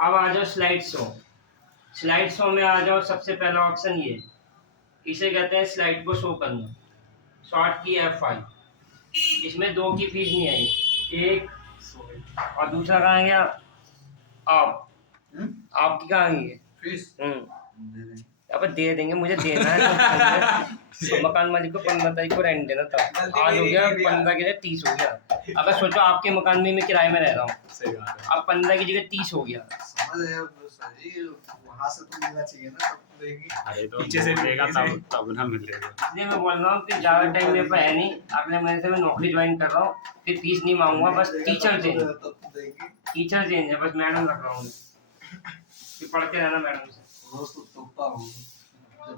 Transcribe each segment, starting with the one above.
अब आ जाओ slide show. Slide show में आ जाओ, सबसे पहला ऑप्शन ये, इसे कहते हैं स्लाइड को शो करना। शॉर्ट की F5। इसमें दो की फीस नहीं आई, एक और दूसरा कहाँ गया, आप आपकी कहाँ गई है फीस। अब दे देंगे, मुझे देना है तो मकान मालिक को 15 तारीख को रेंट देना था, आज हो गया 15 की जगह 30 हो गया। अगर सोचो आपके मकान में मैं किराए में रह रहा हूँ, अब 15 की जगह 30 हो गया। वहाँ से तो मिलना चाहिए ना, अरे तो पीछे से देगा तब ना मिलेगा। इसलिए मैं बोल रहा हूँ कि ज़्यादा टाइम मेरे पास है नहीं, अगले महीने से मैं नौकरी ज्वाइन कर रहा हूँ, फिर फीस नहीं मांगूंगा, बस टीचर चेंज है, बस मैडम रख रहा हूँ कि पढ़ते रहना मैडम से।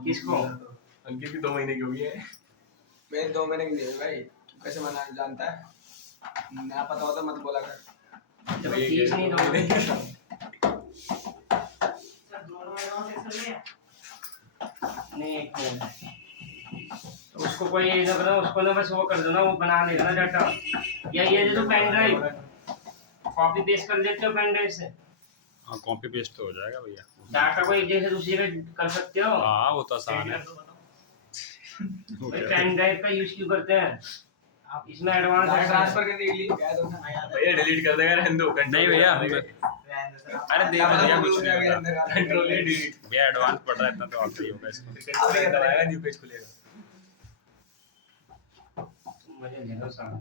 किसको? अंकित की 2 महीने की हुई है। मेरे 2 महीने की नहीं हुई भाई, तू कैसे मना जानता है, ना पता होता मत बोला कर। जब फीस नहीं दोगे नहीं, तो उसको कोई ये ना करो, उसको ना बस वो कर दो ना, वो बना लेगा ना डाटा, या ये दे दो पेन ड्राइव, कॉपी पेस्ट कर देते हो पेन ड्राइव से। हाँ कॉपी पेस्ट तो हो जाएगा भैया, डाटा को एक जगह से दूसरी जगह कर सकते हो। हाँ वो तो आसान है। पेन ड्राइव का यूज क्यों करते हैं, इसमें एडवांस ट्रांसफर करने के लिए क्या तो भैया डिलीट कर देगा, रहने दो। नहीं भैया, अरे दे भैया कुछ नहीं होगा। कंट्रोल डिलीट भैया एडवांस पड़ रहा है इतना तो आता ही होगा इसको। दबाएगा, न्यू पेज खुलेगा। मुझे देखो साहब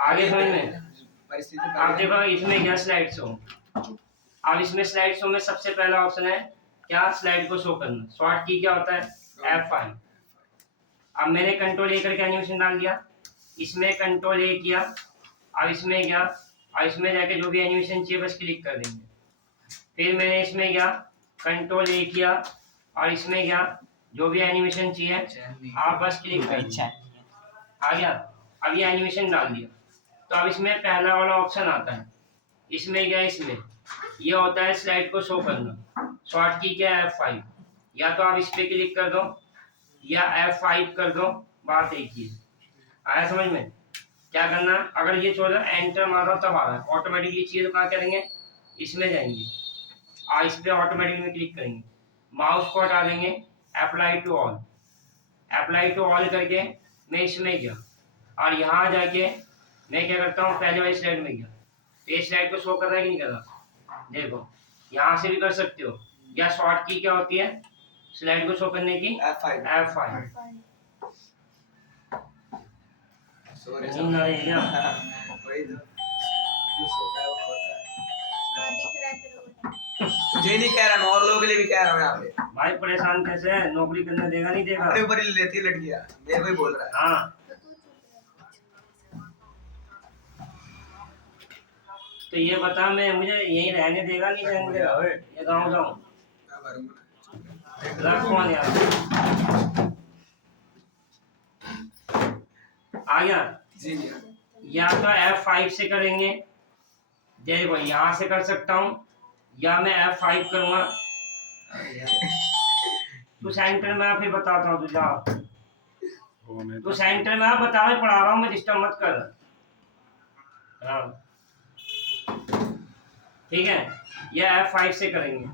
आगे समझ में। परिस्थिति आप देखो इसमें क्या स्लाइड शो, अब इसमें स्लाइड शो में सबसे पहला ऑप्शन है क्या, स्लाइड को शो करना। शॉर्ट की क्या होता है F5। अब मैंने कंट्रोल A करके एनिमेशन डाल दिया, इसमें कंट्रोल A किया, अब इसमें गया और इसमें जाके जो भी एनिमेशन चाहिए बस क्लिक कर देंगे। फिर मैंने इसमें गया कंट्रोल A किया और इसमें गया जो भी एनिमेशन चाहिए आप बस क्लिक कर दीजिए, आ गया। अब ये एनिमेशन डाल दिया, तो अब इसमें पहला वाला ऑप्शन आता है, इसमें गया, इसमें ये होता है स्लाइड को शो करना। शॉर्ट की क्या है F5, या तो आप इस पे क्लिक कर दो या F5 कर दो, बात एक ही है। आया समझ में? क्या करना, अगर ये छोड़ एंटर मारो तब आ रहा है, ऑटोमेटिकली चाहिए तो क्या करेंगे, इसमें जाएंगे और इस पे ऑटोमेटिक में क्लिक करेंगे, माउस को हटा देंगे, apply to all, apply to all करके मैं इसमें गया और यहाँ जाके मैं क्या करता हूँ, पहले वाली स्लाइड में गया, तो ये स्लाइड को शो कर रहा है कि नहीं कर रहा, देखो यहाँ से भी कर सकते हो। या शॉर्ट की क्या होती है स्लाइड को शो करने की, F5। सॉरी नहीं ना ये क्या? वही तो सोता है वो होता है। तुझे नहीं कह रहा, और लोगों के लिए भी कह रहा हूँ यहाँ पे। भाई परेशान कैसे है, नौकरी करने देगा नहीं देगा, अपने ऊपर ही लेती है लड़कियाँ, मेरे को ही बोल रहा है। हाँ तो ये बता, मैं मुझे यही रहने देगा नहीं रहने देगा, ये गाँव जाऊँ मैं भरूंगा। रख कौन यार, आ गया। जी जी या तो F5 से करेंगे, देखो यहाँ से कर सकता हूँ, या मैं F5 करूँगा। तू सेंटर में आ, फिर बताता हूँ तुझे, तू सेंटर में आ, बता रहा पढ़ा रहा हूँ मैं, डिस्टर्ब मत कर। हाँ ठीक है, ये F5 से करेंगे।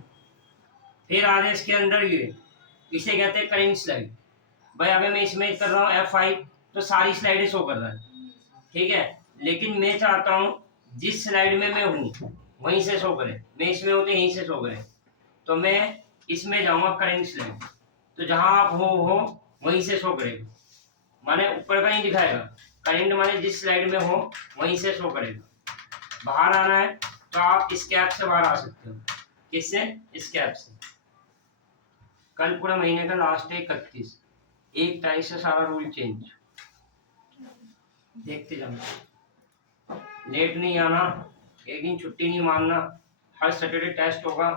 फिर आगे इसके अंदर ये, इसे कहते हैं करेंट स्लाइड। भाई अभी मैं इसमें कर रहा हूँ F5 तो सारी स्लाइडें शो कर रहा है, ठीक है, लेकिन मैं चाहता हूँ जिस स्लाइड में मैं हूँ वहीं से शो करे, मैं इसमें हूँ तो यहीं से शो करे, तो मैं इसमें जाऊँगा करेंट स्लाइड, तो जहाँ आप हो वहीं से शो करेगा, माने ऊपर का ही दिखाएगा, करेंट माने जिस स्लाइड में हो वहीं से शो करेगा। बाहर आना है तो आप स्कैप से बाहर आ सकते हो, किससे, स्कैप से। कल पूरा महीने का लास्ट है 31, 1 तारीख से सारा रूल चेंज, देखते जाना, लेट नहीं आना, एक दिन छुट्टी नहीं मारना, हर सैटरडे टेस्ट होगा,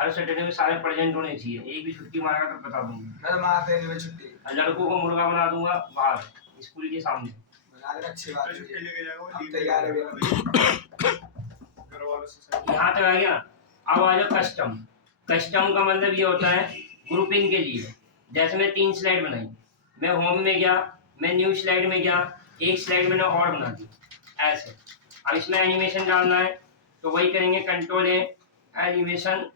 हर सैटरडे में सारे प्रेजेंट होने चाहिए, एक भी छुट्टी मारेगा तो बता दूंगा, मैं मारते नहीं, मैं छुट्टी लड़कों को मुर्गा बना दूंगा बाहर स्कूल के सामने। अच्छी बात है, छुट्टी लेके जाएगा वो तैयार है। यहाँ तक आ गया। अब आ जाओ कस्टम। कस्टम का मतलब ये होता है ग्रुपिंग के लिए, जैसे मैं 3 स्लाइड बनाई, मैं होम में गया, मैं न्यू स्लाइड में गया, एक स्लाइड मैंने और बना दी ऐसे। अब इसमें एनिमेशन डालना है तो वही करेंगे, कंट्रोल A, एनिमेशन,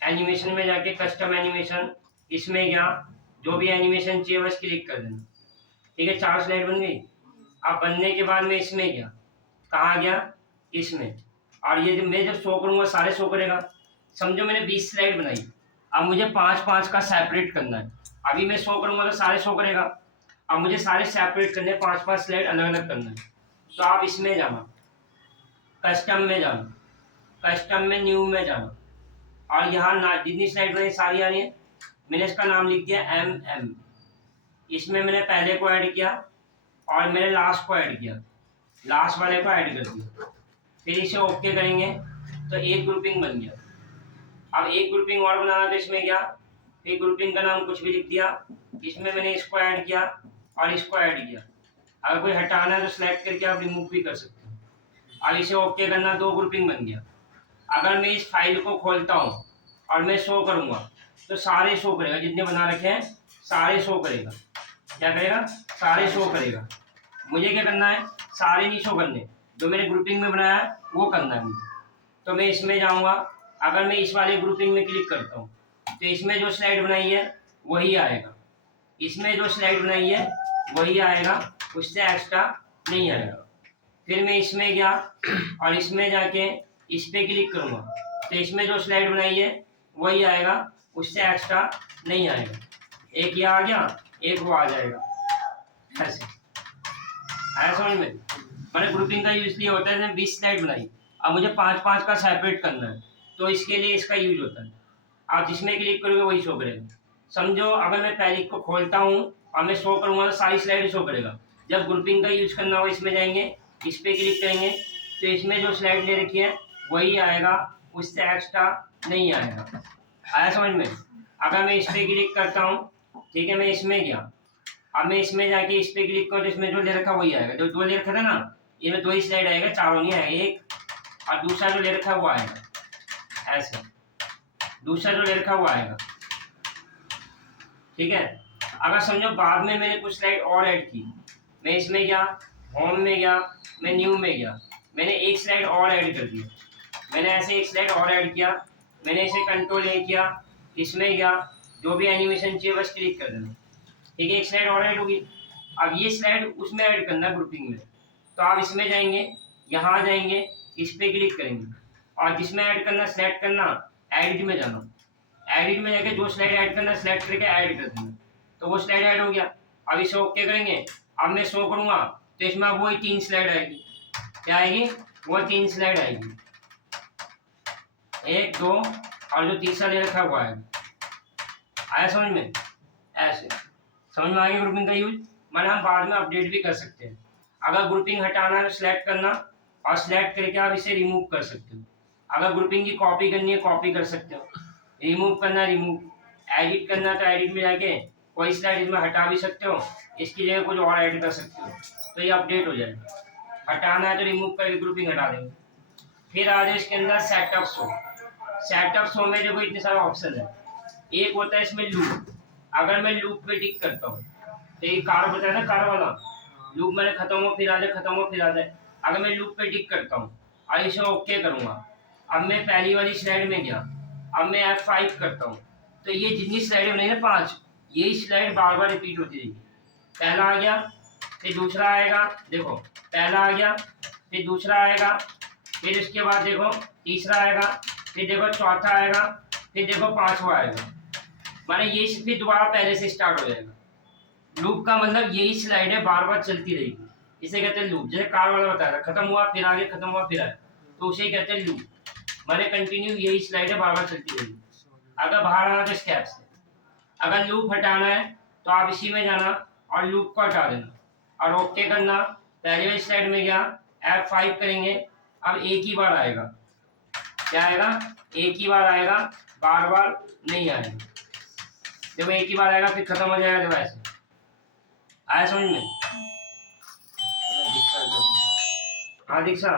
एनिमेशन में जाके कस्टम एनिमेशन, इसमें गया, जो भी एनिमेशन चाहिए बस क्लिक कर देना। ठीक है, 4 स्लाइड बन गई। अब बनने के बाद मैं इसमें गया, कहाँ गया, इसमें, और ये जो मैं जब शो करूँगा सारे शो करेगा। समझो मैंने 20 स्लाइड बनाई, अब मुझे 5-5 का सेपरेट करना है। अभी मैं शो करूँगा तो सारे शो करेगा, अब मुझे सारे सेपरेट करने, 5-5 स्लाइड अलग अलग करना है। तो आप इसमें जाना, कस्टम में जाना, कस्टम में न्यू में जाना, और यहाँ ना जितनी स्लाइड बनाई सारी आ रही है। मैंने इसका नाम लिख दिया MM, इसमें मैंने पहले को ऐड किया और मैंने लास्ट को ऐड किया, लास्ट वाले को ऐड कर दिया। फिर इसे ओके करेंगे तो एक ग्रुपिंग बन गया। अब एक ग्रुपिंग और बनाना, तो इसमें क्या, एक ग्रुपिंग का नाम कुछ भी लिख दिया, इसमें मैंने इसको ऐड किया और इसको ऐड किया। अगर कोई हटाना है तो सिलेक्ट करके आप रिमूव भी कर सकते हो। अब इसे ओके करना, 2 ग्रुपिंग बन गया। अगर मैं इस फाइल को खोलता हूँ और मैं शो करूँगा तो सारे शो करेगा, जितने बना रखे हैं सारे शो करेगा। क्या करेगा, सारे शो करेगा। मुझे क्या करना है, सारे नहीं शो करने, जो मैंने ग्रुपिंग में बनाया है वो करना है मुझे। तो मैं इसमें जाऊँगा, अगर मैं इस वाले ग्रुपिंग में क्लिक करता हूँ तो इसमें जो स्लाइड बनाई है वही आएगा, इसमें जो स्लाइड बनाई है वही आएगा, उससे एक्स्ट्रा नहीं आएगा। फिर मैं इसमें गया और इसमें जाके इस पर क्लिक करूँगा तो इसमें जो स्लाइड बनाई है वही आएगा, उससे एक्स्ट्रा नहीं आएगा। एक ये आ गया, एक वो आ जाएगा, ऐसे आया समझ में। मैंने ग्रुपिंग का यूज इसलिए होता है, जैसे 20 स्लाइड बनाई, अब मुझे 5-5 का सेपरेट करना है तो इसके लिए इसका यूज होता है। आप जिसमें क्लिक करोगे वही शो करेगा। समझो अगर मैं पहले को खोलता हूँ और मैं शो करूँगा तो सारी स्लाइड शो करेगा। जब ग्रुपिंग का यूज करना हो इसमें जाएंगे, इस पर क्लिक करेंगे तो इसमें जो स्लाइड ले रखी है वही आएगा, उससे एक्स्ट्रा नहीं आएगा। आया समझ में। अगर मैं इस पर क्लिक करता हूँ, ठीक है, मैं इसमें गया, अब मैं इसमें जाके इस पर क्लिक करूँ तो इसमें जो ले रखा वही आएगा। जो 2 ले रखा था ना, ये में 2 ही स्लाइड आएगा, 4 नहीं आएगा, एक और दूसरा जो ले रखा है वो आएगा, ऐसे दूसरा जो ले रखा है वो आएगा। ठीक है। अगर समझो बाद में मैंने कुछ स्लाइड और ऐड की, मैं इसमें गया, होम में गया, मैं न्यू में गया, मैंने एक स्लाइड और ऐड कर दिया, मैंने ऐसे एक स्लाइड और ऐड किया, मैंने इसे कंट्रोल ए किया, इसमें गया, जो भी एनिमेशन चाहिए बस क्लिक कर देना। ठीक है, एक स्लाइड और ऐड होगी। अब ये स्लाइड उसमें ऐड करना ग्रुपिंग में, तो आप इसमें जाएंगे, यहाँ जाएंगे, इस पर क्लिक करेंगे और जिसमें ऐड करना सेलेक्ट करना, एडिट में जाना, एडिट में जाके जो स्लाइड ऐड करना सेलेक्ट करके ऐड कर देना, तो वो स्लाइड ऐड हो गया। अब इसे ओके करेंगे। अब मैं शो करूँगा तो इसमें अब वही 3 स्लाइड आएगी। क्या आएगी, वो 3 स्लाइड आएगी, 1, 2 और जो तीसरा ले रखा है वो आएगा। आया समझ में। ऐसे समझ में आ गया ग्रुपिंग का यूज। मैंने हम बाद में अपडेट भी कर सकते हैं। अगर ग्रुपिंग हटाना है तो सिलेक्ट करना और सिलेक्ट करके आप इसे रिमूव कर सकते हो। अगर ग्रुपिंग की कॉपी करनी है कॉपी कर सकते हो, रिमूव करना है रिमूव, एडिट करना है तो एडिट में जाके कोई स्लाइड इसमें हटा भी सकते हो, इसकी जगह कुछ और ऐड कर सकते हो, तो ये अपडेट हो जाएगा। हटाना है तो रिमूव करके ग्रुपिंग हटा देंगे। फिर आ जाए इसके अंदर सेटअप शो। सेटअप शो में देखो इतने सारे ऑप्शन है। एक होता है इसमें लूप। अगर मैं लूप पे टिक करता हूँ तो ये कार बताया ना, कार वाला लूप मैंने खत्म हो फिर आ जाए, खत्म हो फिर आ जाए। अगर मैं लूप पे टिक करता हूँ और इसे ओके करूँगा, अब मैं पहली वाली स्लाइड में गया, अब मैं F5 करता हूँ तो ये जितनी स्लाइड बनी ना 5, यही स्लाइड बार बार रिपीट होती रहेगी। पहला आ गया, फिर दूसरा आएगा, देखो पहला आ गया, फिर दूसरा आएगा, फिर इसके बाद देखो तीसरा आएगा, फिर देखो चौथा आएगा, फिर देखो 5वां आएगा। माने ये फिर दोबारा पहले से स्टार्ट हो जाएगा। लूप का मतलब यही स्लाइड है, बार बार चलती रहेगी, इसे कहते हैं लूप। जैसे कार वाला बताया था, खत्म हुआ फिर आगे, खत्म हुआ फिर आए, तो उसे कहते हैं लूप। माने कंटिन्यू यही स्लाइड है, बार बार चलती रहेगी। अगर बाहर आना तो स्टेप से, अगर लूप हटाना है तो आप इसी में जाना और लूप को हटा देना और ओके करना। पहले वाली स्लाइड में गया, F5 करेंगे, अब एक ही बार आएगा। क्या आएगा, एक ही बार आएगा, बार बार नहीं आएगा। जब एक ही बार आएगा फिर खत्म हो जाएगा। जब ऐसे आया समझ में। हाँ दीक्षा,